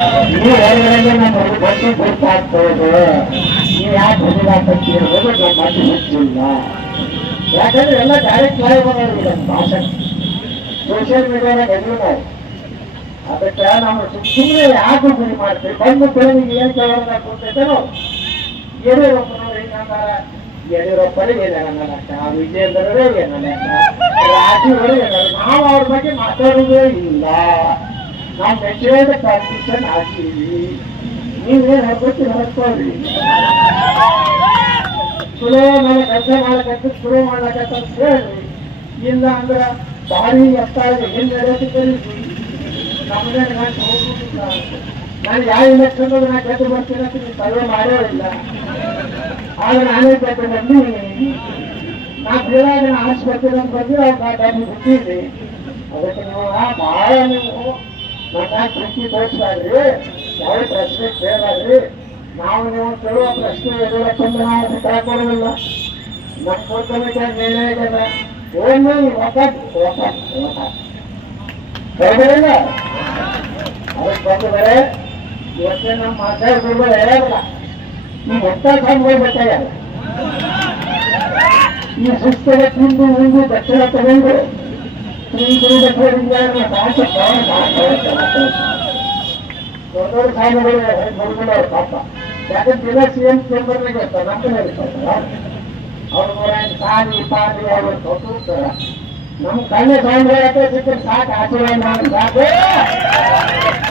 ನೀವು ಬಟ್ಟೆ ಗೊತ್ತಾಗ್ತಾ ಇದೆ ನೀವು ಯಾಕೆ ಅನ್ನೋದು ನಮ್ಮ ಮಾತು ಯಾಕಂದ್ರೆ ಎಲ್ಲ ಡೈರೆಕ್ಟ್ ಲೈವ್ ನಮ್ಮ ಭಾಷಣ ಸೋಷಿಯಲ್ ಎದುರು ನಾವು ಅದಕ್ಕೆ ನಾವು ಸುಮ್ಮನೆ ಯಾಕೆ ಗುರಿ ಮಾಡ್ತೀವಿ ಬಂದು ಬೆಳಗ್ಗೆ ಏನ್ ಕೇಳೋದ ಯಡಿಯೂರಪ್ಪನವ್ರು ಏನಂದಾರ ಯಡಿಯೂರಪ್ಪನಿಗೆ ಏನಲ್ಲ ಲೆಕ್ಕ ವಿಜಯೇಂದ್ರರೇ ಏನಲ್ಲ ರಾಜೀವರು ಏನಲ್ಲ ನಾವು ಅವ್ರ ಬಗ್ಗೆ ಮಾತಾಡೋದೇ ಇಲ್ಲ ನಾವು ಮೆಚೂರ್ಡ್ ಪ್ರಾಕ್ಟಿಷನ್ ಆಗಿದ್ದೀವಿ ನೀವೇನು ಹಬ್ಬಕ್ಕೆ ಹೇಳ್ಕೊಳ್ರಿ ಸುಲೋ ಮೇಲೆ ಕೆಲಸ ಮಾಡಕಂತ ಸುಲೋ ಮಾಡಕಂತ ಹೇಳ್ರಿ ಇಲ್ಲ ಅಂದ್ರೆ ಭಾರಿ ಎತ್ತಾಗಿ ಹಿಂದೆ ನಡೆಸಿದ್ದೀವಿ ನಮ್ಮದೇ ನಾನು ಹೋಗುದಿಲ್ಲ. ನಾನು ಯಾವ ಇಲೆಕ್ಷನ್ ನಾ ಗೆದ್ದು ಬರ್ತೀನಿ ಅಂತ ನೀವು ಸರ್ವೆ ಮಾಡೋ ಇಲ್ಲ. ಆಗ ನಾನೇ ಗೆದ್ದು ಬಂದು ನಾ ಬೇರೆ ನಾ ಆಸ್ಪತ್ರೆ ಅಂತ ಬಂದು ಅವ್ರು ಟೈಮ್ ಬಿಟ್ಟಿದ್ದೆ ಅದಕ್ಕೆ ನೀವು ಭಾಳ ನೀವು ನನ್ನ ಪ್ರೀತಿ ತೋರಿಸ್ಬಾರ್ರಿ ಯಾವ ಪ್ರಶ್ನೆ ನಾವು ನೀವು ಕೇಳುವ ಪ್ರಶ್ನೆ ಎದುರಕ್ಕೊಂದು ನಾವು ಉತ್ತರ ಕೊಡೋದಿಲ್ಲ ನಮ್ಮ ಅದಕ್ಕೆ ಇವತ್ತೇ ನಮ್ಮ ಹೇಳಲ್ಲ ಈ ಹೊತ್ತ ಸಂಘ ಬೇಕಾಗಲ್ಲ ಈ ತಿಂದು ಉಂಡು ದಕ್ಷಿಣ ತಗೊಂಡು ತಿಂದು ದಕ್ಷಿಣ ಭಾಷೆ ದೊಡ್ಡ ದೊಡ್ಡ ಸಾಧನೆಗಳು ಬರ್ಕೊಂಡು ಅವ್ರ ಪಾಪ ಯಾಕಂದ್ರೆ ದಿನ ಸಿ ಎಂ ಚೇಂಬರ್ನಾಗ ಇರ್ತಾರೆ ನಮ್ಮನೆ ಇರ್ತಾರಲ್ಲ ಅವ್ರು ನೂರ ಸಾಲಿ ಪಾಲಿ ಅವ್ರು ಕೊಟ್ಟಿರ್ತಾರ ನಮ್ಮ ಕಣ್ಣೆ ಸೌಂದರ್ಯ ಸಿಕ್ಕ ಸಾಕು ಆಚರಣೆ ಮಾಡಿ ಸಾಕು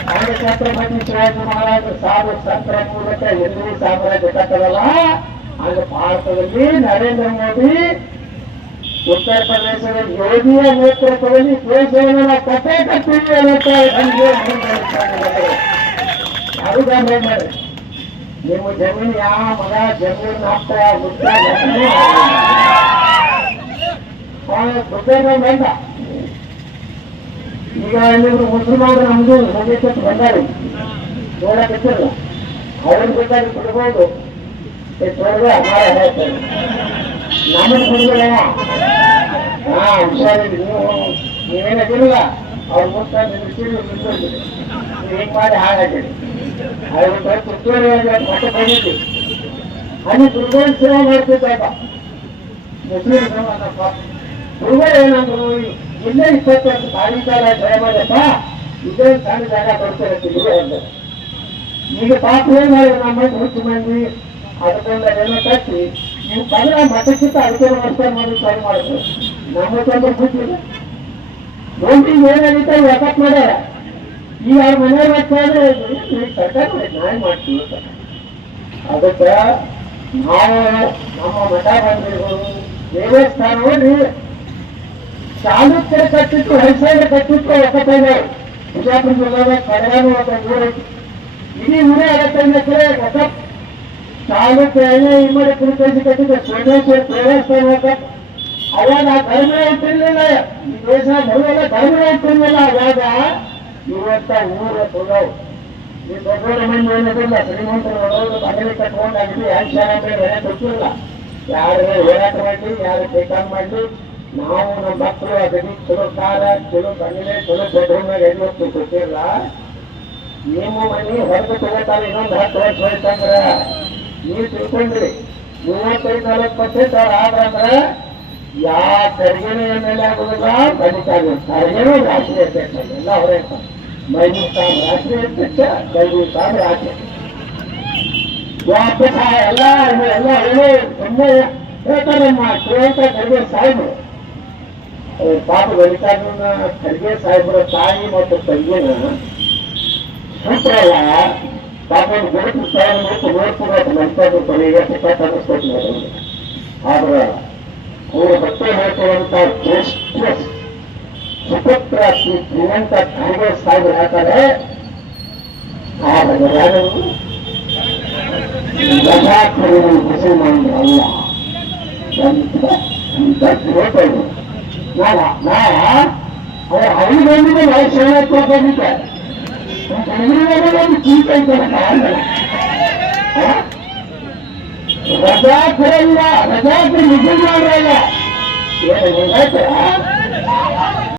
ಹಾಗೆ ಛತ್ರಪತಿ ಶಿವಾಜಿ ಮಹಾರಾಜ ಸಾಧು ಸಂತರ ಮೂಲಕ ಹಿಂದೂ ಸಾಮ್ರಾಜ್ಯ ಕಟ್ಟದಲ್ಲ ಹಾಗೆ ಭಾರತದಲ್ಲಿ ನರೇಂದ್ರ ಮೋದಿ ಉತ್ತರ ಪ್ರದೇಶದ ಯೋಗಿಯ ನೇತೃತ್ವದಲ್ಲಿ ದೇಶವನ್ನು ಅನ್ನುತ್ತಾರೆ ಅದು ಗಮನ ಮಾಡಿ ನಿಮ್ಮ ಜಮೀನು ಯಾವ ಮಗ ಜಮೀನು ಹಾಕ್ತ ಗೊತ್ತೇನೋ ಬೇಡ ಈಗ ಇಲ್ಲಿಬ್ರು ಮುಸಲ್ಮಾನರು ನಮ್ದು ಸಂಗೀತ ಬಂದಾರೆ ನೋಡಕ್ಕಿಲ್ಲ ಅವ್ರನ್ನ ಬೇಕಾದ್ರೆ ಕೊಡ್ಬೋದು ತೊಳೆದ ಮಾರ ಹೇಳ್ತಾರೆ ಕೊಡಬೇಡ ಹಾ ಹುಷಾರಿಲ್ಲ ನೀವು ನೀವೇನದಿರಲ್ಲ ಅವ್ರ ಅವ್ರ ತುತ್ತೂರಿಯಾಗಿ ಮಠ ಬಂದಿದ್ವಿ. ಅಲ್ಲಿ ದುರ್ಗೋಲ್ ಸೇವೆ ಮಾಡ್ತಿದ್ದಾಗ. ಮುಸ್ಲಿಂ ಸಮಾಜಪ್ಪ ದುರ್ಗೋಲ್ ಏನಂದ್ರು, ಇಲ್ಲೇ ಇಪ್ಪತ್ತೊಂದು ತಾಳಿ ಕಾಲ ಜಯ ಮಾಡಪ್ಪ ಇದೇ ಜಾಗ ಕೊಡ್ತಾರೆ ಅಂದ್ರೆ ಈಗ ಪಾಪ ಏನ್ ಮಾಡಿದ್ರು? ನಮ್ಮ ಹುಚ್ಚು ಮಂದಿ, ಅದಕ್ಕೊಂದು ಅದೆಲ್ಲ ಕಟ್ಟಿ ನೀವು ಬಂದ್ರೆ ಮಠಕ್ಕಿಂತ ಅದಕ್ಕೆ ನಮಸ್ಕಾರ ಮಾಡಿ ಟ್ರೈ ಮಾಡಿದ್ರು. ನಮ್ಮ ತಂದ್ರೆ ಬಿಟ್ಟಿದೆ ನೋಡಿ ಏನಾಗಿತ್ತ ವ್ಯಾಪಾರ ಮಾಡ್ಯಾರ. ಈಗ ಅವ್ರ ಮನೆಯವ್ರು ಹಾಕ್ತಾರೆ ಸರ್ಕಾರ ನ್ಯಾಯ ಮಾಡ್ತೀವಿ. ಅದಕ್ಕೆ ನಾವು ನಮ್ಮ ಮಠ ಬಂದಿರ್ಬೋದು ದೇವಸ್ಥಾನ ನೋಡ್ರಿ. ಚಾಲುಕ್ಯರು ಕಟ್ಟಿತ್ತು ಹರಿಸಾಗ ಕಟ್ಟಿತ್ತು ಒಕ್ಕತ್ತೈದು ಬಿಜಾಪುರ ಜಿಲ್ಲೆಯ ಕಡಗಾನು ಅಂತ ನೋಡಿ ಇಡೀ ಊರೇ ಅರವತ್ತೈದು ಎಕರೆ ಹೊಸ ಈ ಇಮ್ಮಡಿ ಕುರಿತೈಸಿ ಕಟ್ಟಿದ್ದ ದೇವಸ್ಥಾನ ಹೋಗ ಅವಾಗ ಆ ಧರ್ಮ ಇಟ್ಟಿರ್ಲಿಲ್ಲ ಈ ದೇಶ ಬರುವಾಗ ಧರ್ಮ ಇಟ್ಟಿರ್ಲಿಲ್ಲ ಅವಾಗ ಇವತ್ತ ಊರ ತೊಗವು ಈ ದೊಡ್ಡ ಮಂದಿ ಏನಿದಿಲ್ಲ, ಶ್ರೀಮಂತರು ಮನೇಲಿ ಅಗದಿ ಹ್ಯಾಂಗ್ ಶಾಲೆ ಮನೆ ಕೊಟ್ಟಿಲ್ಲ ಯಾರು ಹೋರಾಟ ಮಾಡಲಿ ಯಾರು ಬೇಕಾದ್ ಮಾಡಲಿ, ನಾವು ನಮ್ಮ ಮಕ್ಕಳು ಚಲೋ ಕಾಲ, ಚಲೋ ಬಂದಿದೆ ಚಲೋ ಬೆಡ್ರೂಮ್ನಾಗ ಐವತ್ತು ಕೊಟ್ಟಿಲ್ಲ ನೀವು ಮನೆ ಹೊರಗೆ ತಗೋತಾರೆ ಇನ್ನೊಂದು ಹತ್ತು ವರ್ಷ ಹೋಯ್ತಂದ್ರ ನೀವು ತಿಳ್ಕೊಂಡ್ರಿ. ಮೂವತ್ತೈದು ನಲವತ್ತು ಪರ್ಸೆಂಟ್ ಅವ್ರು ಆದ್ರಂದ್ರೆ ಯಾವ ತೆರಿಗೆನೂ ಎ ಆಗೋದಿಲ್ಲ ಬಲಿತಾಗ ತೆರಿಗೆನೂ ರಾಷ್ಟ್ರೀಯ ಅಧ್ಯಕ್ಷ ಎಲ್ಲ ಅವರೇ ಇರ್ತಾರೆ. ರಾಜ್ಯ ಸಾಹೇಬ್ ರಾಷ್ಟ್ರೀಯ ಅಧ್ಯಕ್ಷ ಮೈದೂರು ಸಾಹೇಬ್ ರಾಜ್ಯ ವಾಪಸ್ ಎಲ್ಲ ಎಲ್ಲ ಹೇಳಿ ತುಂಬ ಹೇಳ್ತಾರೆ ನಮ್ಮ ಶ್ರೀಮಂತ ಖರ್ಗೆ ಸಾಹೇಬರು ಅವ್ರ ಪಾಪ ಬಲಿತಾಗನ ಖರ್ಗೆ ಸಾಹೇಬರ ತಾಯಿ ಮತ್ತು ತಂಗಿನ ಸೂತ್ರಲ್ಲ ಪಾಪ ಗುರುತು ಸ್ಥಾನ ಮತ್ತು ನೋಡ್ಕೊಂಡು ಮಲ್ಕೊಂಡು ಕೊನೆಗೆ ಸಿಕ್ಕಾಟ ಅನ್ನಿಸ್ಕೊಟ್ಟಿದ್ದಾರೆ ಆದ್ರೆ ಅವರು ಬಟ್ಟೆ ಹೇಳ್ಕೊಳ್ಳುವಂತ ಶ್ರೇಷ್ಠ ಸುಪುತ್ರ ಶ್ರೀ ಶ್ರೀಮಂತ ಖರ್ಗೆ ಸಾಹೇಬರು ಹೇಳ್ತಾರೆ ಆದರೆ ಯಾರು ರಜಾಕರು ಮುಸಲ್ಮಾನರು ಅಲ್ಲ ಅಂತ ಅಂತ ತಿಳ್ಕೊಂಡು ನಾವ ನಾವ ಅವ್ರ ಹಳ್ಳಿ ಬಂದಿದೆ ವಯಸ್ಸು ಬಂದಿದ್ದೆ ಒಂದು ಚೀಟ ರಜಾಕರಲ್ಲ ರಜಾಕರು ಮುಸಲ್ಮಾನರಲ್ಲ ಏನು ಹೇಳ್ತಾರ